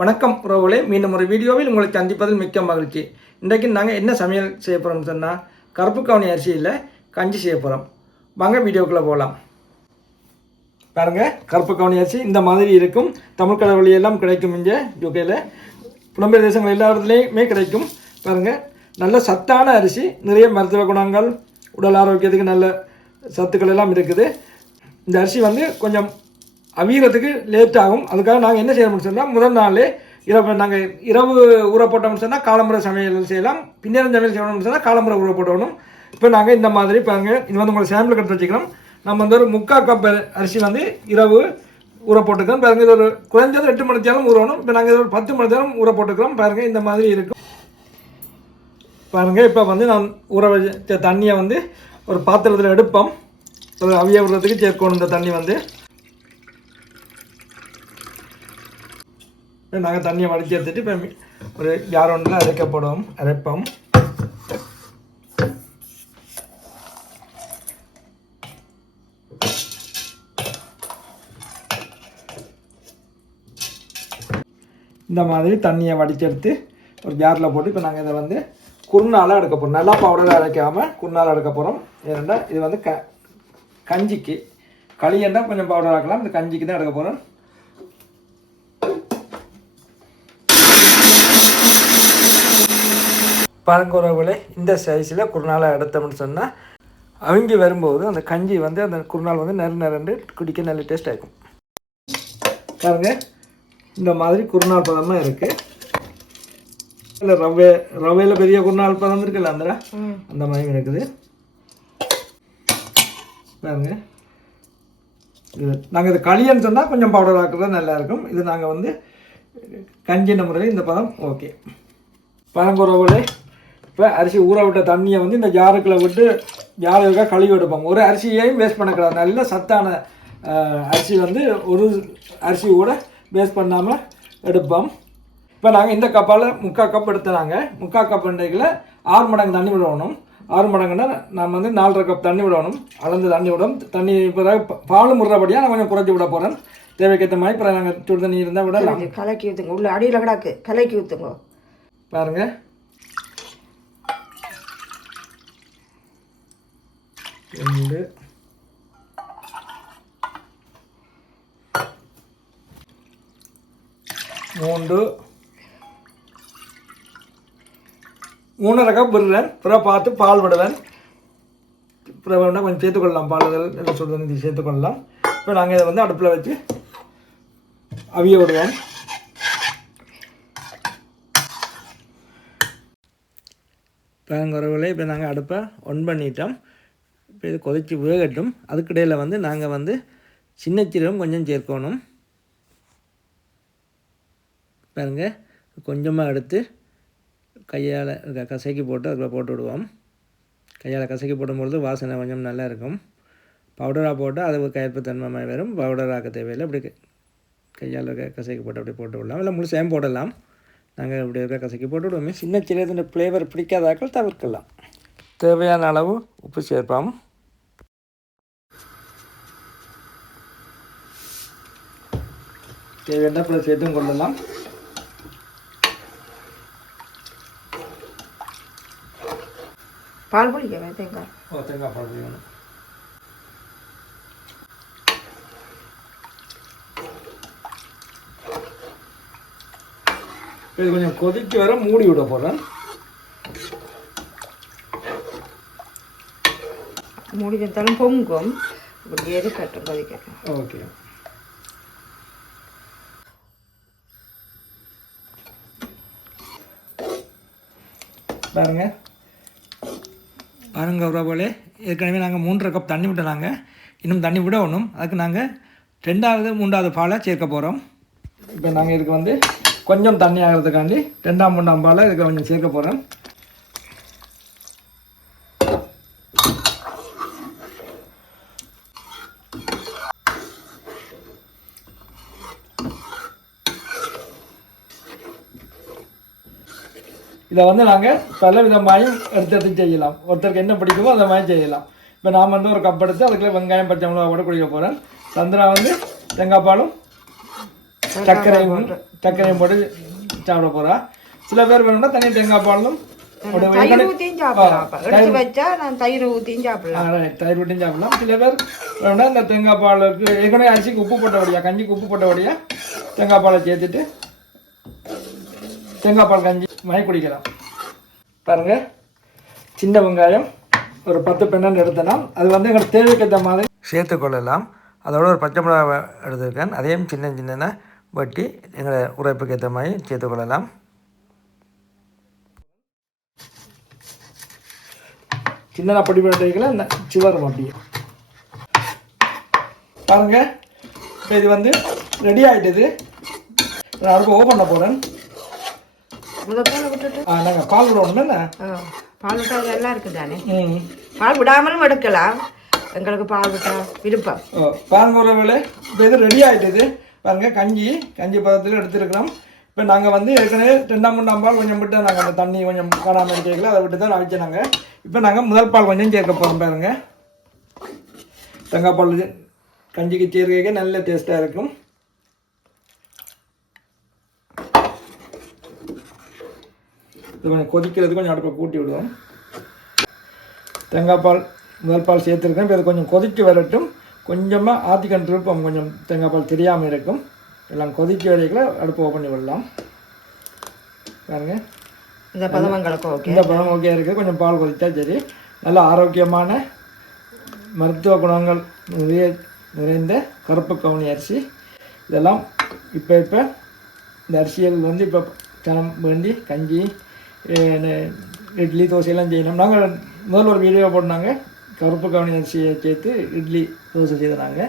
வணக்கம் உறவுகளே மீண்டும் ஒரு வீடியோவில் உங்களை சந்திப்பதில் மிக்க மகிழ்ச்சி. இன்றைக்கு நாங்கள் என்ன சமையல் செய்ய போகிறோம்னு சொன்னால் கருப்பு கவுனி அரிசியில் கஞ்சி செய்ய போகிறோம் வாங்க வீடியோக்குள்ளே போகலாம் பாருங்கள் கருப்பு கவுனி அரிசி இந்த மாதிரி இருக்கும். தமிழ் கடை எல்லாம் கிடைக்கும் இங்கே யூகேல. புலம்பெயர் தேசங்கள் எல்லா இடத்துலையுமே கிடைக்கும். பாருங்கள் நல்ல சத்தான அரிசி நிறைய மருத்துவ குணங்கள் உடல் ஆரோக்கியத்துக்கு நல்ல சத்துக்கள் எல்லாம் இருக்குது. இந்த அரிசி வந்து கொஞ்சம் அவியறதுக்கு லேட் ஆகும். அதுக்காக நாங்கள் என்ன செய்யணும்னு சொன்னால் முதல் நாளே இரவு நாங்கள் இரவு ஊற போட்டோம்னு சொன்னால் காலம்புரை சமையல் செய்யலாம். பின்னேரம் சமையல் செய்யணும்னு சொன்னால் காலம்புரை ஊற போட்டணும் இப்போ நாங்கள் இந்த மாதிரி பாருங்கள் இது வந்து உங்களை சாம்பிள் கட்டி வச்சுக்கலாம் நம்ம வந்து ஒரு முக்கால் கப் அரிசி வந்து இரவு ஊற போட்டுக்கிறோம் பாருங்க இது ஒரு குறைஞ்சது எட்டு மணி நேரம் ஊறணும். இப்போ நாங்கள் இது ஒரு பத்து மணி நேரம் ஊற போட்டுக்கிறோம் பாருங்க இந்த மாதிரி இருக்கும் பாருங்க இப்போ வந்து நான் ஊற வச்ச தண்ணியை வந்து ஒரு பாத்திரத்தில் எடுப்போம். ஒரு அவிய விடுறதுக்கு சேர்க்கணும் இந்த தண்ணி வந்து. நாங்கள் தண்ணியை வடித்து எடுத்துட்டு இப்போ ஒரு யார் ஒன்றில் அரைக்கப்படும் அரைப்போம். இந்த மாதிரி தண்ணியை வடிச்செடுத்து ஒரு ஜாரில் போட்டு இப்போ நாங்கள் இதை வந்து குறுநாளாக எடுக்க போகிறோம் நல்லா பவுடராக அரைக்காமல் குறுநாளாக எடுக்க போகிறோம் ஏன்னா இது வந்து க கஞ்சிக்கு களியெண்டா கொஞ்சம் பவுடர் ஆக்கலாம். இந்த கஞ்சிக்கு தான் எடுக்க போகிறோம் பழங்குறவுகளை இந்த சைஸில் குறுநாளாக எடுத்தோம்னு சொன்னால் அவங்க வரும்போது அந்த கஞ்சி வந்து அந்த குறுநாள் வந்து நறு நரண்டு குடிக்க நல்ல டேஸ்ட் ஆகும் பாருங்க இந்த மாதிரி குறுநாள் பதமாக இருக்குது இல்லை ரவை ரவையில் பெரிய குறுநாள் பதம் இருக்குல்ல அந்த அந்த மாதிரி இருக்குது. பாருங்க. இது நாங்கள் இது களியன்னு சொன்னால் கொஞ்சம் பவுடர் ஆக்குறது நல்லா இருக்கும். இது நாங்கள் வந்து கஞ்சின முறையில் இந்த பதம் ஓகே பழங்குறவுகளே இப்போ அரிசி ஊற விட்ட தண்ணியை வந்து இந்த ஜாருக்குள்ள விட்டு ஜாருக்காக கழுவி எடுப்போம். ஒரு அரிசியையும் வேஸ்ட் பண்ணக்கூடாது. நல்ல சத்தான அரிசி வந்து ஒரு அரிசி கூட வேஸ்ட் பண்ணாமல் எடுப்போம். இப்போ நாங்கள் இந்த கப்பால் முக்கால் கப் எடுத்தாங்க முக்கால் கப் இன்றைக்கில் ஆறு மடங்கு தண்ணி விடணும். ஆறு மடங்குன்னா நம்ம வந்து நாலரை கப் தண்ணி விடணும். அளந்து தண்ணி விடணும் தண்ணி பிறகு ப- பால் முடுறபடியாக நான் கொஞ்சம் குறைச்சி விட போகிறேன் தேவைக்கேற்ற மாதிரி பிறகு நாங்கள் சுடு தண்ணி இருந்தால் விடலாம். கலக்கி ஊற்றுங்க உள்ள அடியில் கிடக்கு. கலக்கி ஊற்றுங்க பாருங்க. ரெண்டு. மூன்று. மூணரை கப் விடுறேன் பிறகு பார்த்து பால் விடுவேன். பிறகு வேணால் கொஞ்சம் சேர்த்துக்கொள்ளலாம் பால் எல்லாம் சுடு இது சேர்த்துக்கொள்ளலாம் இப்போ நாங்கள் இதை வந்து அடுப்பில் வச்சு அவிய விடுவோம். பேங்கரவில் இப்போ நாங்கள் அடுப்பை ஒன் பண்ணிட்டோம். இப்போ இது கொதிச்சு வேகட்டும். அதுக்கிடையில் வந்து நாங்கள் வந்து சின்ன சீரகம் கொஞ்சம் சேர்க்கணும். பாருங்க கொஞ்சமாக எடுத்து கையால் கசக்கி போட்டு அதில் போட்டு விடுவோம். கையால் கசக்கி போடும்பொழுது வாசனை கொஞ்சம் நல்லா இருக்கும். பவுடராக போட்டால் அது கயற்பத்தன்மை வரும். பவுடராக தேவையில்லை. அப்படி கையால் கசக்கி போட்டு அப்படி போட்டு விடலாம். இல்லை முழுசாயும் போடலாம்? நாங்கள் இப்படி இருக்க கசக்கி போட்டு விடுவோமே. சின்ன சிறிய ஃப்ளேவர் பிடிக்காதாக்கள் தவிர்க்கலாம். தேவையான அளவு உப்பு சேர்ப்போம். தேவையான அப்புறம் சேர்த்தும் கொள்ளலாம். பால் குடிக்க தேங்காய்? ஓ தேங்காய் பால் வேணும் இது கொஞ்சம் கொதிக்க வர மூடி விட போகிறேன் மூடி வைத்தாலும் பொங்கும். இப்படி இருக்கட்டும் கொதிக்கட்டும் ஓகே. பாருங்க. பாருங்க உறவுகளே ஏற்கனவே நாங்கள் மூன்றரை கப் தண்ணி விட்டனாங்க இன்னும் தண்ணி விடணும் அதுக்கு நாங்கள் ரெண்டாவது மூன்றாவது பாலை சேர்க்க போகிறோம் இப்போ நாங்கள் இதுக்கு வந்து கொஞ்சம் தண்ணி ஆகிறதுக்காண்டி ரெண்டாம் மூன்றாம் பாலை இதுக்கு கொஞ்சம் சேர்க்க போகிறோம் இதை வந்து நாங்கள் பல விதமாயும் எடுத்து எடுத்து செய்யலாம். ஒருத்தருக்கு என்ன பிடிக்குமோ அந்த மாதிரி செய்யலாம். இப்போ நான் வந்து ஒரு கப் எடுத்து அதுக்குள்ள வெங்காயம் பச்சை மிளகா கூட குடிக்க போகிறேன் சந்திரா வந்து தேங்காய் பாலும் சர்க்கரையும் சர்க்கரையும் போட்டு சாப்பிட போகிறா சில பேர் வேணும்னா தனி தேங்காய் பாலும் தயிர் ஊற்றியும் சாப்பிடலாம். சில பேர் வேணும்னா இந்த தேங்காய் பாலுக்கு ஏற்கனவே அரிசிக்கு உப்பு போட்டபடியா கஞ்சிக்கு உப்பு போட்டபடியா தேங்காய் பாலை சேர்த்துட்டு தேங்காய் பால் கஞ்சி வாங்கி குடிக்கலாம். பாருங்க. சின்ன வெங்காயம் ஒரு பத்து பன்னெண்டு எடுத்தனா அது வந்து எங்களுக்கு தேவைக்கு ஏற்ற மாதிரி சேர்த்து கொள்ளலாம். அதோட ஒரு பச்சை மிளகா எடுத்துருக்கேன். அதையும் சின்ன சின்ன வெட்டி எங்களை உரைப்புக்கு ஏற்ற மாதிரி சேர்த்து கொள்ளலாம். சின்னதாக பொடி பண்ணிக்கல சுவர் அப்படியே பாருங்க. இது வந்து ரெடி ஆகிட்டது நான் அடுப்பு ஓப்பன் பண்ண போகிறேன் விட்டுட்டு? நாங்கள் பால் விடணும் என்ன? ஆ, பால் விட்டா எல்லாம் இருக்குதானே ம். பால் விடாமலும் எடுக்கலாம். எங்களுக்கு பால் விட்டா விருப்பம். பாருங்க உறவுகளே இப்போ இது ரெடி ஆகிட்டது பாருங்க கஞ்சி. கஞ்சி பதத்தில் எடுத்துருக்கிறோம். இப்போ நாங்கள் வந்து ஏற்கனவே ரெண்டாம் மூணாம் பால் கொஞ்சம் விட்டு நாங்கள் அந்த தண்ணி கொஞ்சம் காணாமல் இருக்கல அதை விட்டு தான் அவிச்சு நாங்கள் இப்போ நாங்கள் முதல் பால் கொஞ்சம் சேர்க்க போகிறோம் பாருங்க. தேங்காய் பால் கஞ்சிக்கு சேர்க்க நல்ல டேஸ்ட்டாக இருக்கும். இது கொஞ்சம் கொதிக்கிறது கொஞ்சம் அடுப்பை கூட்டி விடுவோம். தேங்காய் பால் முதல் பால் சேர்த்துருக்கேன். இப்போ இது கொஞ்சம் கொதிக்க வரட்டும். கொஞ்சமாக ஆத்திக்கன் இருப்போம் கொஞ்சம் தேங்காய் பால் தெரியாமல் இருக்கும். எல்லாம் கொதிக்க வரைக்கும் அடுப்பு ஓப்பன் பண்ணி விடலாம். பாருங்க. இந்த பதம் ஓகே இந்த பழம் ஓகே இருக்குது கொஞ்சம் பால் கொதித்தா சரி. நல்ல ஆரோக்கியமான மருத்துவ குணங்கள் நிறைய நிறைந்த கருப்பு கவுனி அரிசி. இதெல்லாம் இப்போ இப்போ இந்த அரிசிகள் வந்து இப்போ சனம் வேண்டி கஞ்சி இட்லி தோசையெல்லாம் செய்யணும். நாங்கள் முதல்ல ஒரு வீடியோ போட்டாங்க கருப்பு கவனி அரிசியை சேர்த்து இட்லி தோசை செய்தாங்க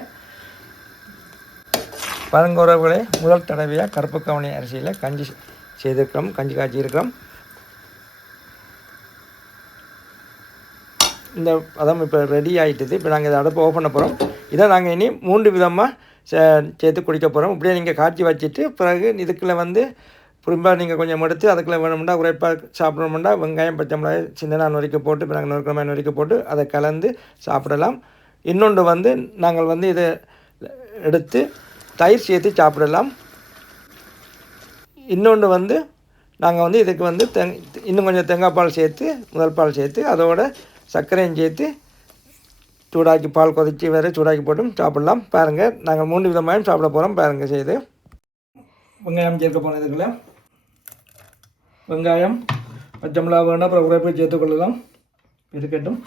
பழங்குறவுகளே முதல் தடவையாக கருப்பு கவனி அரிசியில் கஞ்சி செய்திருக்கிறோம் கஞ்சி காய்ச்சியிருக்கிறோம் இந்த பதம் இப்போ ரெடி ஆகிட்டது இப்போ நாங்கள் இதை அடுப்பு ஓப்பன் பண்ண போகிறோம் இதை நாங்கள் இனி மூன்று விதமாக சேர்த்து குடிக்க போகிறோம் இப்படியே நீங்கள் காய்ச்சி வச்சுட்டு பிறகு இதுக்குள்ளே வந்து புரிம்பாக நீங்கள் கொஞ்சம் எடுத்து அதுக்குள்ளே வேணும்னா உரைப்பாக சாப்பிடணும்னா வெங்காயம் பச்சை மிளகாய் சின்னதாக நொறுக்க போட்டு இப்போ நாங்கள் நொறுக்கிற மாதிரி நொறுக்க போட்டு அதை கலந்து சாப்பிடலாம். இன்னொன்று வந்து நாங்கள் வந்து இதை எடுத்து தயிர் சேர்த்து சாப்பிடலாம். இன்னொன்று வந்து நாங்கள் வந்து இதுக்கு வந்து தெங் இன்னும் கொஞ்சம் தேங்காய் பால் சேர்த்து முதல் பால் சேர்த்து அதோட சர்க்கரையும் சேர்த்து சூடாக்கி பால் கொதிச்சு வேறு சூடாக்கி போட்டும் சாப்பிட்லாம். பாருங்கள் நாங்கள் மூணு விதமாகவும் சாப்பிட போகிறோம் பாருங்கள் செய்து. வெங்காயம் சேர்க்க போன இதுக்குள்ள. வெங்காயம் பச்சை மிளகா வேணும் அப்புறம் உரைப்பை சேர்த்துக்கொள்ளலாம் இருக்கட்டும்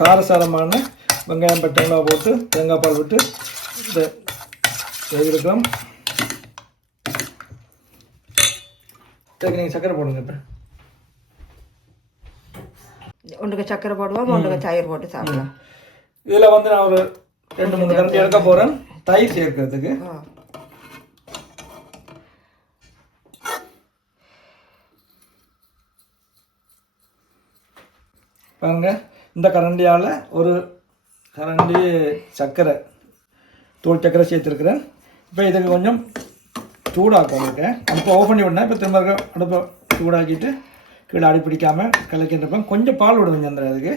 காரசாரமான வெங்காயம் பச்சை மிளகா போட்டு தேங்காய் பால் விட்டு சரி நீங்கள் சக்கரை போடுங்க இப்போ ஒன்றுக்கு சக்கரை போடுவோம் ஒன்றுக்கு தயிர் போட்டு சாப்பிடலாம் இதில் வந்து நான் ஒரு ரெண்டு மூணு கரண்டி எடுக்க போகிறேன் தயிர் சேர்க்கறதுக்கு. பாருங்க இந்த கரண்டியால் ஒரு கரண்டி சர்க்கரை தூள் சர்க்கரை சேர்த்துருக்குறேன். இப்போ இதுக்கு கொஞ்சம் சூடாக்கும் இருக்கேன் அடுப்பை ஓப்பன் பண்ணி விடனேன் இப்போ திரும்ப அடுப்பை சூடாக்கிட்டு கீழே அடி பிடிக்காமல் கலக்கின்றப்ப கொஞ்சம் பால் விடுவேன் சந்திரன் அதுக்கு.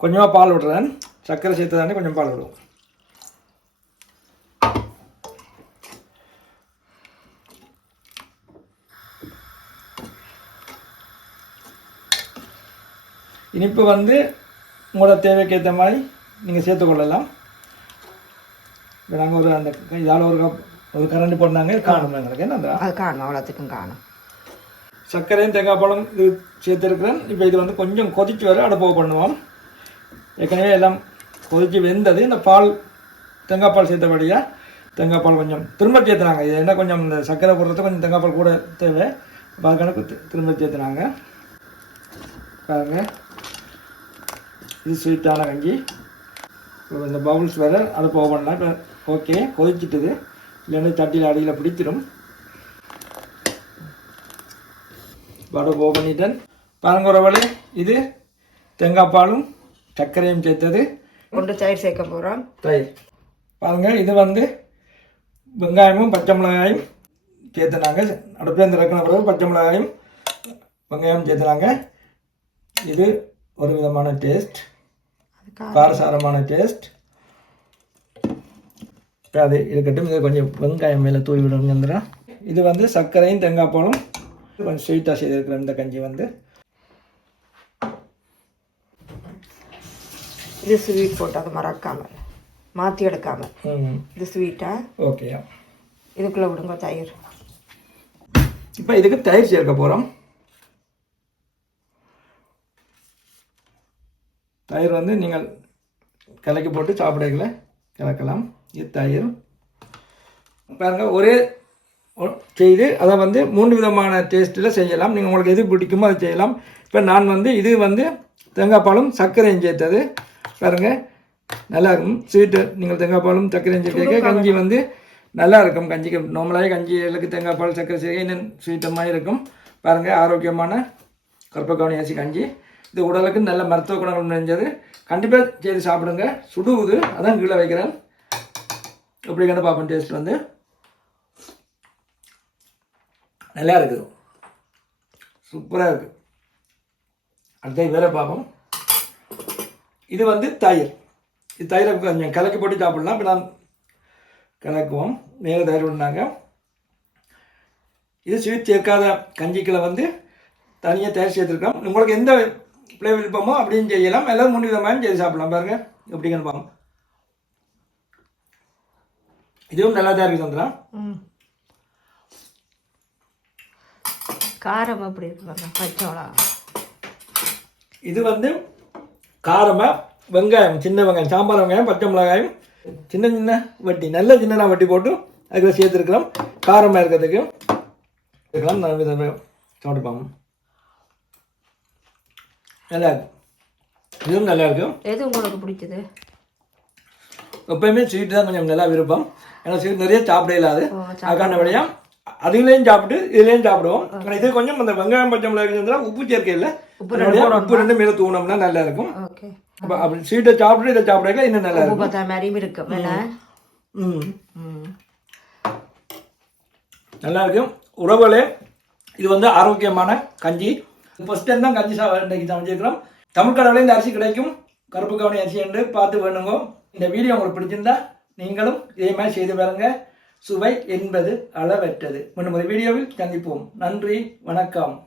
கொஞ்சமாக பால் விடுறேன். சர்க்கரை சேர்த்து தானே கொஞ்சம் பால் விடுவோம் இனிப்பு வந்து உங்களோட தேவைக்கு ஏற்ற மாதிரி நீங்கள் சேர்த்துக்கொள்ளலாம் இப்போ நாங்கள் ஒரு அந்த இதால் ஒரு கப் ஒரு கரண்டி போட்டாங்க காணும் எங்களுக்கு என்ன அது காணும் அவ்வளோத்துக்கும் காணும். சர்க்கரையும் தேங்காய் பழம் இது சேர்த்துருக்குறேன். இப்போ இது வந்து கொஞ்சம் கொதிச்சு வர அடுப்போ பண்ணுவோம். ஏற்கனவே எல்லாம் கொதிச்சு வெந்தது. இந்த பால் தேங்காய் பால் சேர்த்தபடியாக தேங்காய் பால் கொஞ்சம் திரும்ப சேர்த்துனாங்க இது என்ன கொஞ்சம் இந்த சர்க்கரை போடுறது கொஞ்சம் தேங்காய் பால் கூட தேவை. அப்ப கணக்கு திரும்ப சேர்த்துனாங்க பாருங்க. இது ஸ்வீட்டான கஞ்சி. இப்போ இந்த பவுல்ஸ் வேறு அதை போக பண்ணலாம் இப்போ ஓகே கொதிச்சிட்டுது. இல்லைன்னா தட்டியில் அடியில் பிடிச்சிடும். வடை போ பண்ணிட்டேன். பாருங்க வழி இது தேங்காய் பாலும் சர்க்கரையும் சேர்த்தது. ஒன்று தயிர் சேர்க்க போகிறோம் தயிர். பாருங்க இது வந்து வெங்காயமும் பச்சை மிளகாயும் சேர்த்துனாங்க. அடுப்பில் இருந்து இறக்கின பிறகு பச்சை மிளகாயும் வெங்காயம் சேர்த்துனாங்க. இது ஒரு விதமான டேஸ்ட் காரசாரமான டேஸ்ட் அது இருக்கட்டும். இது கொஞ்சம் வெங்காயம் மேலே தூவி விடுங்க இது வந்து சர்க்கரையும் தேங்காய் பாலும் கொஞ்சம் ஸ்வீட்டாக செய்திருக்கிற இந்த கஞ்சி வந்து. இது ஸ்வீட் போட்டு அதை மறக்காமல் மாற்றி எடுக்காமல் இது ஸ்வீட்டாக ஓகே இதுக்குள்ளே விடுங்க தயிர். இப்போ இதுக்கு தயிர் சேர்க்க போகிறோம் தயிர் வந்து நீங்கள் கலக்கி போட்டு சாப்பிடல கலக்கலாம். இது தயிர். பாருங்க ஒரே செய்து அதை வந்து மூன்று விதமான டேஸ்ட்டில் செய்யலாம். நீங்கள் உங்களுக்கு எது பிடிக்குமோ அதை செய்யலாம். இப்போ நான் வந்து இது வந்து தேங்காய் பாலும் சர்க்கரையும் சேர்த்தது. பாருங்க. நல்லா இருக்கும். ஸ்வீட்டு நீங்கள் தேங்காய் பாலும் சர்க்கரையும் சேர்க்க கஞ்சி வந்து நல்லா இருக்கும். கஞ்சிக்கு நார்மலாகவே கஞ்சிகளுக்கு தேங்காய் பால் சர்க்கரை சேர்க்க இன்னும் ஸ்வீட்டமாக இருக்கும். பாருங்கள் ஆரோக்கியமான கருப்பக்கவனி அரிசி கஞ்சி. இது உடலுக்கு நல்ல மருத்துவ குணங்கள் நிறைஞ்சது. கண்டிப்பாக செய்து சாப்பிடுங்க. சுடுவுது அதான் கீழே வைக்கிறேன். எப்படி கண்டு பார்ப்போம். டேஸ்ட் வந்து. நல்லா இருக்குது. சூப்பராக இருக்குது அடுத்த வேலை பார்ப்போம். இது வந்து தயிர். இது தயிரை கொஞ்சம் கலக்கி போட்டு சாப்பிடலாம். இப்போ நான் கலக்குவோம். மேலே தயிர் விடுனாங்க இது ஸ்வீட் சேர்க்காத கஞ்சிக்கில் வந்து தனியாக தயார் சேர்த்துருக்கோம் உங்களுக்கு எந்த பிளே விருப்பமோ அப்படின்னு செய்யலாம். எல்லாம் மூணு விதமாக செய்து சாப்பிடலாம். பாருங்க. எப்படிங்கன்னு பார்ப்போம். இதுவும் நல்லா தான் இருக்குது சந்திரா. ம். காரம் எப்படி இருக்கு பாருங்க? பச்சை மிளகா. இது வந்து காரமாக வெங்காயம் சின்ன வெங்காயம் சாம்பார் வெங்காயம் பச்சை மிளகாயும் சின்ன சின்ன வட்டி நல்ல சின்னதாக வட்டி போட்டு அதுக்கு சேர்த்துருக்கலாம். காரமாக இருக்கிறதுக்கு இருக்கலாம் நான் இதை சாப்பிட்டு பார்ப்போம் நல்லா இருக்கு. இதுவும் நல்லா இருக்கும் எது உங்களுக்கு பிடிச்சது எப்பயுமே ஸ்வீட் தான் கொஞ்சம் நல்லா விருப்பம். ஏன்னா ஸ்வீட் நிறைய சாப்பிட இல்லாது அதுக்கான வழியாக அதுலேயும் சாப்பிட்டு இதுலேயும் சாப்பிடுவோம். ஆனால் இது கொஞ்சம் அந்த வெங்காயம் பச்சை மிளகாய் உப்பு சேர்க்க இல்லை உப்பு ரெண்டு மேலே தூணோம்னா நல்லா இருக்கும் அப்படி ஸ்வீட்டை சாப்பிட்டு இதை சாப்பிடல இன்னும் நல்லா இருக்கும். பார்த்தா மாதிரியும் நல்லா இருக்கும். உறவுகளே இது வந்து ஆரோக்கியமான கஞ்சி. ஃபர்ஸ்ட் டைம் தான் கஞ்சி சா இன்றைக்கு சமைச்சிருக்கிறோம். தமிழ் கடவுளே இந்த அரிசி கிடைக்கும். கருப்பு கவனி அரிசி என்று பார்த்து வேணுங்க. இந்த வீடியோ உங்களுக்கு பிடிச்சிருந்தா நீங்களும் இதே மாதிரி செய்து பாருங்க. சுவை என்பது அளவற்றது. மீண்டும் ஒரு வீடியோவில் சந்திப்போம். நன்றி வணக்கம்.